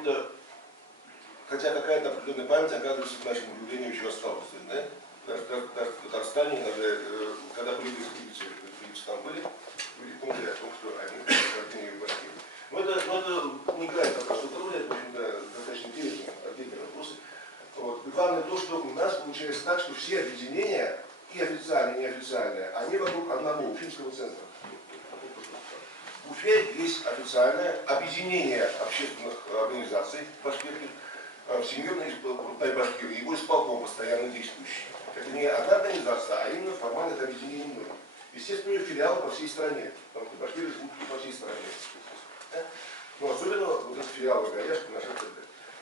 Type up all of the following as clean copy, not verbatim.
общем-то, хотя какая-то определенная память, оказывается, к нашему удивлению еще осталась. Да? Даже в Татарстане, даже, когда были экспедиции там были, люди помнили о том, что они рождение в Башкирии. Но это не играет такую роль, это, в общем-то, достаточно интересные отдельные вопросы. Вот. И главное то, что у нас получается так, что все объединения, и официальные, и неофициальные, они вокруг одного Уфимского центра. В Уфе есть официальное объединение общественных организаций башкирских, Всемирный Тай-Башкир, его исполком постоянно действующий. Это не одна организация, а именно формально это объединение многих. Естественно, у нее филиалы по всей стране, потому что башкиры живут по всей стране. Но особенно вот эти филиалы Горяшка, наша ТД.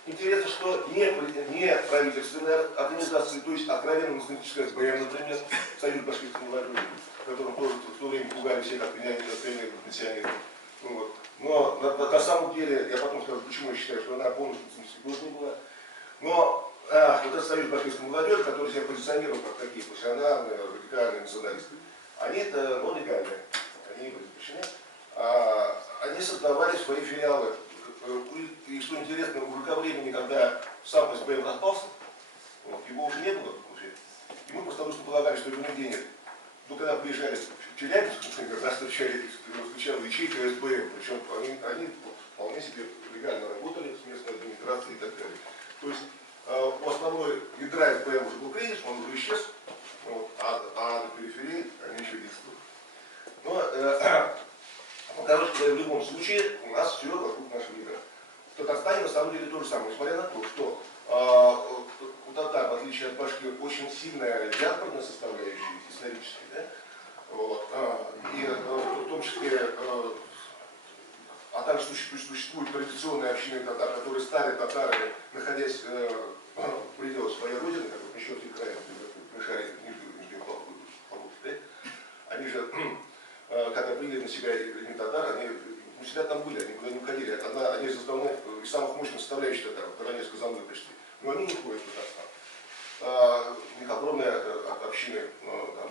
Интересно, что не правительственные организации, то есть откровенно националистическая СБМ, например, Союз башкирской молодежи, которым тоже в то время пугали всех от пенсионеров. Вот. Но на самом деле, я потом скажу, почему я считаю, что она полностью националистической не была. Но вот этот Союз башкирской молодежи, который себя позиционировал как такие профессиональные, радикальные националисты, они-то легальные, они были запрещены. Они создавали свои филиалы. И что интересно, уже ко времени, когда сам СБМ распался, вот, его уже не было в Уфе. И мы просто полагали, что его нигде нет. Но когда приезжали в Челябинск, например, нас встречала ячейка СБМ, причем они вполне себе легально работали с местной администрацией и так далее. То есть у основной ядра СБМ уже был кризис, он уже исчез, вот, а на периферии они еще действуют. Но, короче говоря, в любом случае у нас все вокруг нашего ядра. В Татарстане на самом деле то же самое, несмотря на то, что у татар, в отличие от башкир, очень сильная диаспорная составляющая исторически, да? Вот, и в том числе, а также существуют традиционные общины татар, которые стали татарами, находясь в пределах своей родины, как вот Мещерский край, например, Нижний Полок, да? Они же, когда приняли на себя имя татар, они всегда там были, они никуда не уходили. Они из основных, из самых мощных составляющих татар, Воронежской Казанной почти. Но они не входят в Татарстан. У них огромные общины, там,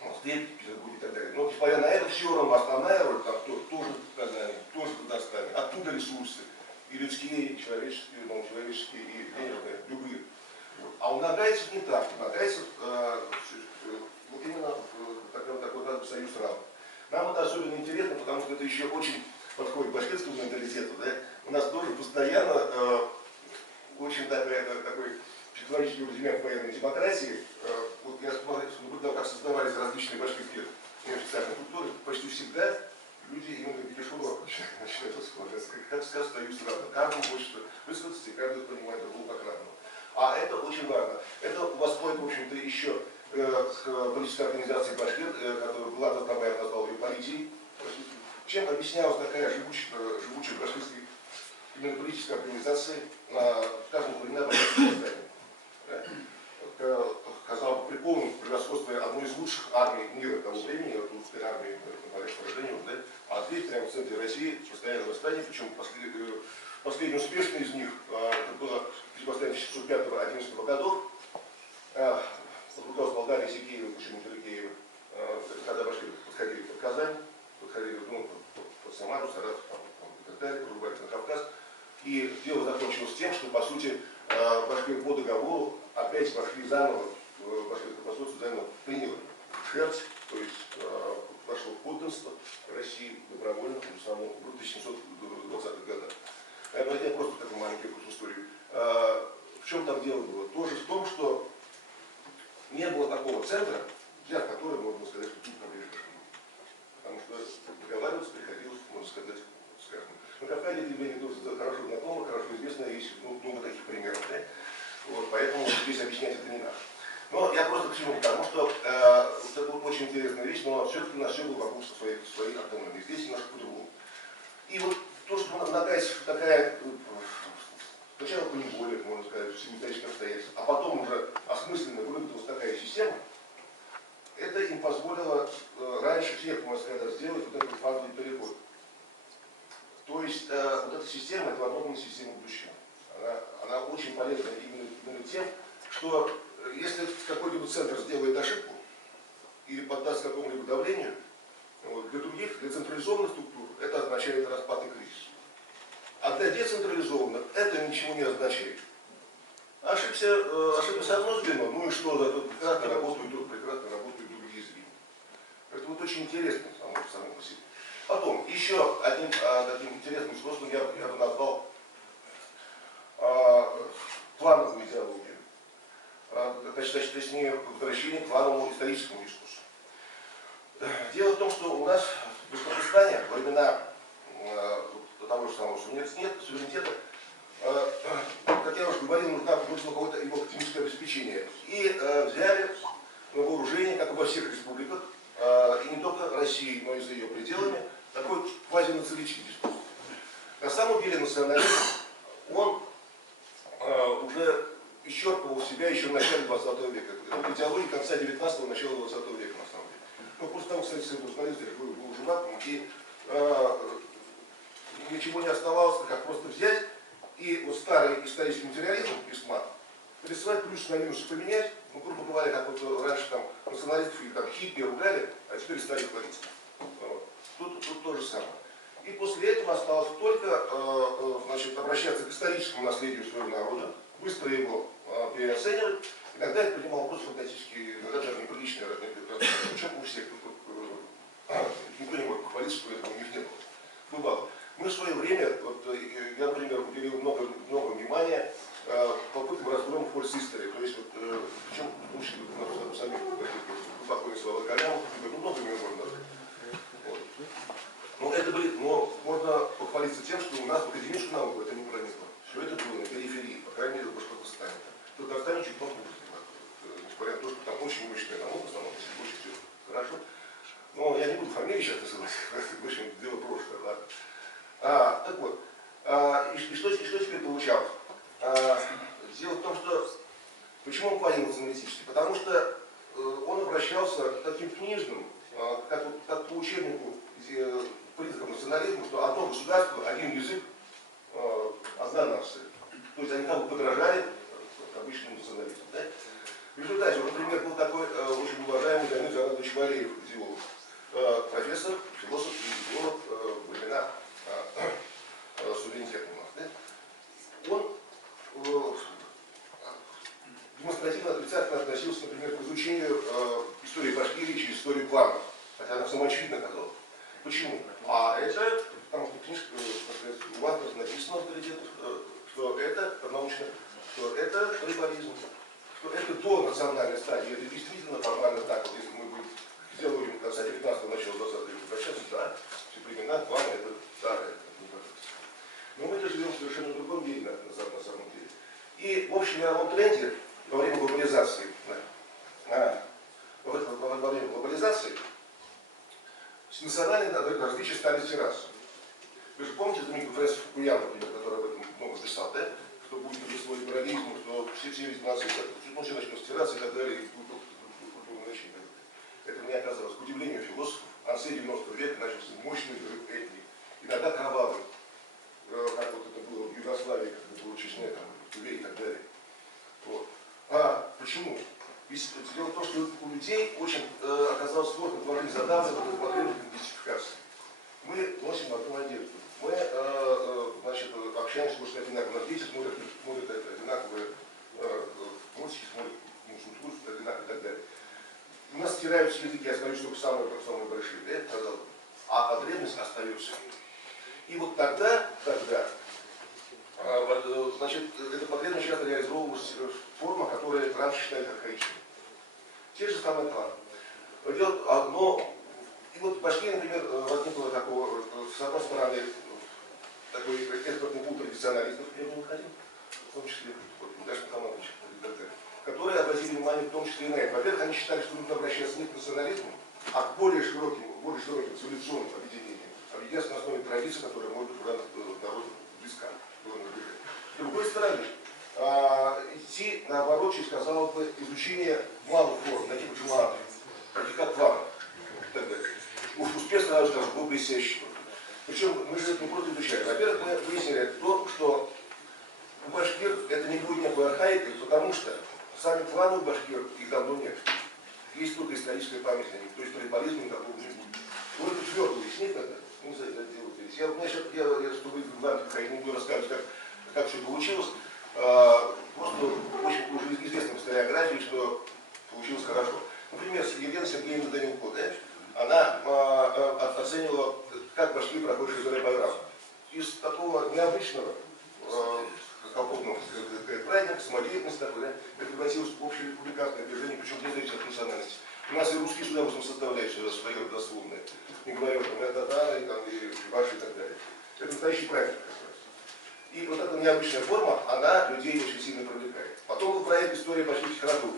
в Москве, Петербурге и так далее. Но несмотря на это, все равно основная роль там тоже в Казани, тоже в Татарстане. Оттуда ресурсы, и людские, и человеческие, и денежные, любые. А у нагайцев не так. У нагайцев вот именно такой союз равный. Нам это особенно интересно, потому что это еще очень подходит к башкирскому менталитету. Да? У нас тоже постоянно очень такой психологический рудимент военной демократии. Вот я наблюдал, как создавались различные башкирские неофициальные структуры. Почти всегда люди именно в виде шуров начинают располагаться. Как сказать, союз равно. Каждому хочет высказаться, и каждый понимает другого как равного. А это очень важно. Это восходит, в общем-то, еще к политической организации Башкир, которую Влад Атабаев назвал ее политией. Чем объяснялась такая живучая башкирская именно политической организации, скажем, времена Башкирского восстания. Казалось бы, при полном превосходстве одной из лучших армий мира того времени, русской армии по поражению, да? А здесь, прямо в центре России, постоянное восстание, причем последний успешный из них, это было восстание 1605-11 годов, под руководством Молдавии, Сикеева, почему-то Ликеева, когда башкиры подходили под Казань, подходили под Самару, Саратов и так далее, порубались на Кавказ. И дело закончилось тем, что, по сути, башкиры по договору опять вошли заново, башкирское посольство заново приняло шерсть, то есть вошло в подданство России добровольно, в 1720-х годах. Это просто такой маленький курс истории. В чем там дело было? Тоже в том, что не было такого центра, для которого можно сказать, что тут проблемы. Потому что договариваться приходилось, можно сказать, скажем. На Кавказе это явление тоже хорошо знакомо, хорошо известно, есть много таких примеров. Да? Вот, поэтому здесь объяснять это не надо. Но я просто к чему? Потому что это очень интересная вещь, но все-таки у нас все было вокруг своей автономии. Здесь немножко по-другому. И вот то, что нагайцев такая, сначала по неволе, можно сказать, в силу исторических обстоятельств, а потом уже осмысленно выработалась такая система, это им позволило раньше всех, можно сказать, сделать вот этот фазовый переход. То есть вот эта система, это огромная система будущего. Она очень полезна именно тем, что если какой-либо центр сделает ошибку или поддаст какому-либо давлению, вот, для других, для централизованных структур, это означает распад и кризис. А для децентрализованных это ничего не означает. Ошибся одно звено, ну и что, да, тут прекрасно работают, тут прекрасно работают другие звена. Это вот очень интересно само по себе. Потом, еще одним таким интересным способом я бы назвал плановую идеологию. Точнее, возвращение к плановому историческому дискурсу. Дело в том, что у нас в Башкортостане во времена того же самого суверенитета, как я уже говорил, нужно было какое-то его техническое обеспечение. И взяли на вооружение, как и во всех республиках, и не только России, но и за ее пределами, такой квазинационалистический дискурс. На самом деле национализм, он уже исчерпывал себя еще в начале 20 века. Это идеология конца 19-го, начала 20 века, на самом деле. Ну, после того, кстати, националист был живаком, и ничего не оставалось, как просто взять и вот старый исторический материализм письма присылать плюс на минус поменять, ну, грубо говоря, как вот раньше там националистов или там хиппи ругали, а теперь стали хвалиться. Тут то же самое. И после этого осталось только значит, обращаться к историческому наследию своего народа, быстро его переоценивать, и тогда это принимал вопрос фантастический, иногда даже неприличный, причем у всех. Никто не может похвалиться, что этого у них не было. Бывало. Мы в свое время, вот, я, например, уделил много внимания попыткам разброма форс истории, то есть, вот, причем, ну, самих глубоко слова Галямов, много мы можно назвать. Вот. Но можно похвалиться тем, что у нас в академическую науку это не проникло. Все это было на периферии, по крайней мере, в Башкортостане. В Татарстане чуть похуже, несмотря на то, что там очень мощная наука, сама очень все хорошо. Но я не буду фамилии сейчас называть, в общем, дело прошлое, ладно. Так вот, и что теперь получалось? Дело в том, что почему он квазинационалистический националистический? Потому что он обращался к таким книжным, как по учебнику признаков национализма, что одно государство, один язык, одна нация. То есть они как бы подражали обычному национализму. Да? В результате, например, был такой очень уважаемый Леонид Иванович Валеев, идеолог, профессор, философ и идеолог времена суверенитета у нас. Да? Он демонстративно отрицательно относился, например, к изучению истории Башкирии через историю планов, хотя она самоочевидно казалась. Почему? А это, потому что книжка, у вас написано в авторитетах, что это научно, что это трибализм, что это до национальной стадии, это действительно формально так, вот если мы будем сделаем конца 19-го, начала 20 века обращаться, да, все времена, планы это старое. Но мы-то живем в совершенно другом мире, на самом деле. И в общем мировом тренде во время глобализации, во время глобализации национальные различия стали стираться. Вы же помните знаменитую Фрэнсиса Фукуяму, например, который об этом много писал, да? Что будет свой плурализм, что все эти нации начнут стираться и так далее, и будет культурное значение. Это не оказалось. К удивлению философов, в конце 90 века начался мощный взрыв этник. Иногда кровавый, как вот это было в Югославии, как это было в Чечне, там, в Туве и так далее. Вот. Почему? Дело в том, что у людей очень оказалось сложно положить задавливать потребность идентификации. Мы носим одну одежду. Мы значит, общаемся, может, одинаково. Наши дети смотрят одинаковые мультики, смотрят мультики, одинаково и так далее. У нас стираются языки, я смотрю, что самые большие, да, казалось, а потребность остается. И вот тогда, значит, эта потребность часто реализовывалась в формах, которые раньше считали архаичными. Те же самые планы. И вот в Башкирии, например, возникло такого, с одной стороны, такой экспертный пул традиционалистов, я не находил, в том числе, даже Мухаммадович, которые обратили внимание в том числе и на это. Во-первых, они считали, что нужно обращаться не к национализму, а к более широким цивилизационным объединениям, объединяться на основе традиций, которые могут быть народу близка. С другой стороны, идти, наоборот, через, казалось бы, изучение малых форм, таких джуманов, как планов и так далее. Успех сразу скажу, был блестящий. Причем мы же это не просто изучали. Во-первых, мы выяснили то, что у башкир это не будет никакой архаикой, потому что сами планы у башкир их давно нет. Есть только историческая память на них, то есть трибализма никакого не будет. Только твердо из них, не заделывайтесь. Я, чтобы вам не буду рассказывать, как все получилось. Просто очень уже известно в историографии, что получилось хорошо. Например, Елена Сергеевна Данилко, да, она оценивала, как пошли прохожие за программу. Из такого необычного колхозного праздника, самодеятельности такой, да, превратилось в общереспубликанское движение, причем для от национальности. У нас и русские сюда в этом составляющие свое родословное. Не говоря про татары, и ваши и так далее. Это настоящий праздник, как раз. И вот эта необычная форма, она людей очень сильно привлекает. Потом был проект «История башкирских родов».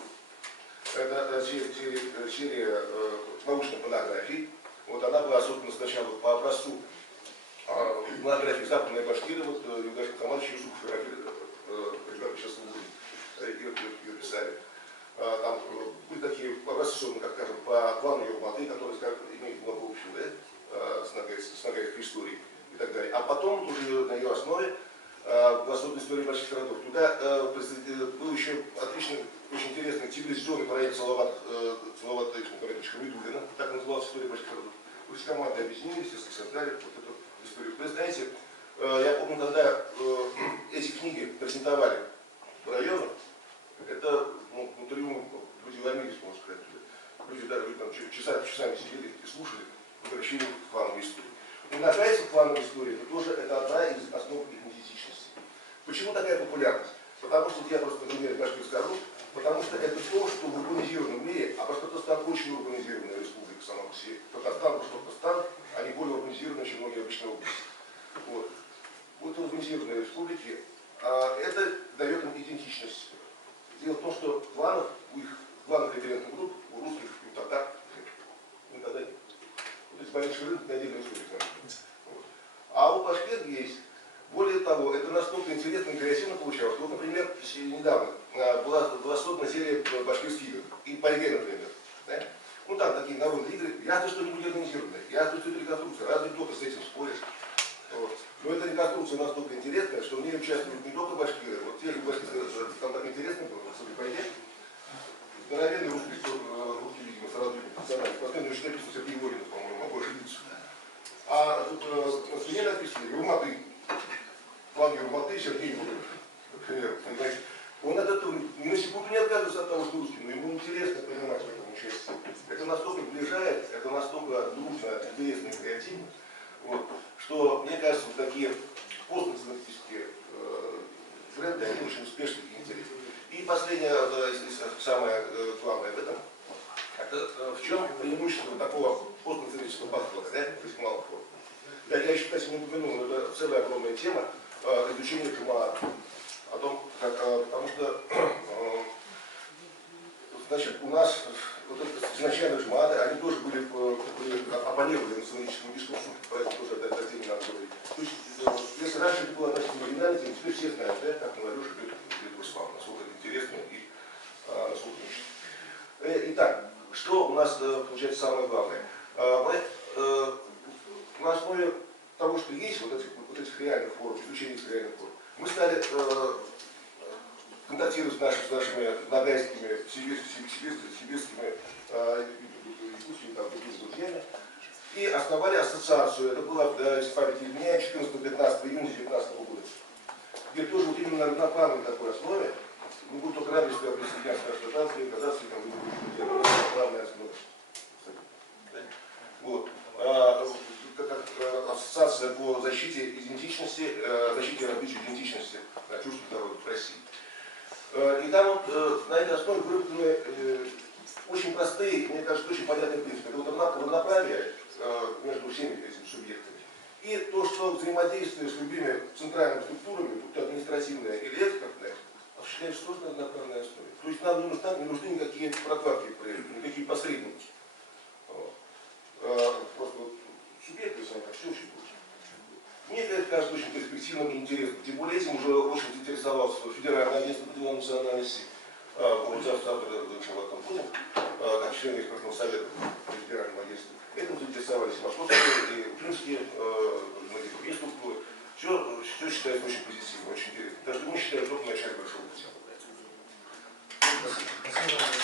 Это серия научных монографий. Вот она была создана сначала по образцу монографии «Западная Башкирия», вот Югаш Хаманович Юсупов, ребята сейчас ее писали. Там были такие образцы, как скажем, по плану Юрматы, который имеет много общего, да, с Нагайской историей и так далее. А потом уже на ее основе «Восточная история башкирских родов». Туда был еще отличный, очень интересный цивилизационный проект Салавата Хамидуллина, так называлась «История башкирских родов». То есть команды объединились и создали вот эту историю. Вы знаете, я помню, когда эти книги презентовали в районах, это триумф, люди ломились, можно сказать. Люди даже там часами сидели и слушали возвращение к плановой истории. И нагайцы к плановой истории, это одна из основ идентичности. Почему такая популярность? Потому что я просто, например, башкирский род, потому что это то, что в урбанизированном мире, а Башкортостан очень урбанизированная республика сама по себе. Татарстан, Башкортостан, они более урбанизированы, чем многие обычные области. Вот урбанизированные республики, это дает им идентичность. Дело в том, что планов у их главных референтных групп, у русских и у татар никогда нет. То есть большой рынок на отдельную историю. Вот. А у башкир есть. Более того, это настолько интересно и креативно получалось. Вот, например, недавно была создана серия башкирских игр. И Пайге, например. Да? Ну там такие народные игры. Ясно, что не будет организированные. Ясно, что это реконструкция. Разве кто-то с этим спорит? Вот. Но эта реконструкция настолько интересная, что в ней участвуют не только башкиры. Вот те же башкиры, там так интересно было, в Пайге. Здоровенный русский, видимо, сразу национальный. Последний еще написано Сергей Воринов, по-моему, могу ошибиться. А тут на стене написано Юрматы. План Юрматы Сергей Воринов. Например, понимаете. Он от этого ни на секунду не отказывается от того, что русский, но ему интересно понимать в этом участие. Это настолько сближает, это настолько дружно, интересно и креативно, вот, что, мне кажется, вот такие постнационалистические тренды, они очень успешны и интересны. И последнее, самое главное в этом, это в чем преимущество такого постнационалистического подхода, да, то есть малых форм. Да, я еще, кстати, не упомянул, но это целая огромная тема изучения Камаара. О том, потому что значит, у нас вот изначально жмады, они тоже были оппонировали националистическому дискурсу, поэтому тоже это отдельно надо говорить. То есть, если раньше это было относительно маргинальной темой, теперь все знают, да, как молодежь идет в ислам, насколько это интересно и насколько ничего. Итак, что у нас получается самое главное? На основе того, что есть, вот этих реальных форм, изучения этих реальных форм, мы стали контактировать с нашими нагайскими, сибирскими якутскими друзьями и основали ассоциацию. Это было, если память не изменяет, 14-15 июня 2019 года, где тоже вот именно на равноправной такой основе, не буду только рады, что я присоединяюсь к ассоциации, казаться там на равноправной основе. Вот. Ассоциация по защите идентичности, защите и развитию идентичности чувств народов в России. И там вот на этой основе выработаны очень простые, мне кажется, очень понятные принципы. Это вот равноправие между всеми этими субъектами. И то, что взаимодействие с любыми центральными структурами, будь то административное или экспертное, осуществляется тоже на равноправной основе. То есть нам не нужны никакие прокладки, никакие посредники. Просто вот субъекты сами так все очень просто. Мне это кажется очень перспективным и интересным. Тем более этим уже очень заинтересовался Федеральное агентство по делам национальности. Вот завтра в этом будем, как члены экспертного совета Федерального агентства. Этим заинтересовались московские и уфимские многие другие структуры. Все считается очень позитивно, очень интересно. Даже мы считаем, что в начале большого пути. Спасибо.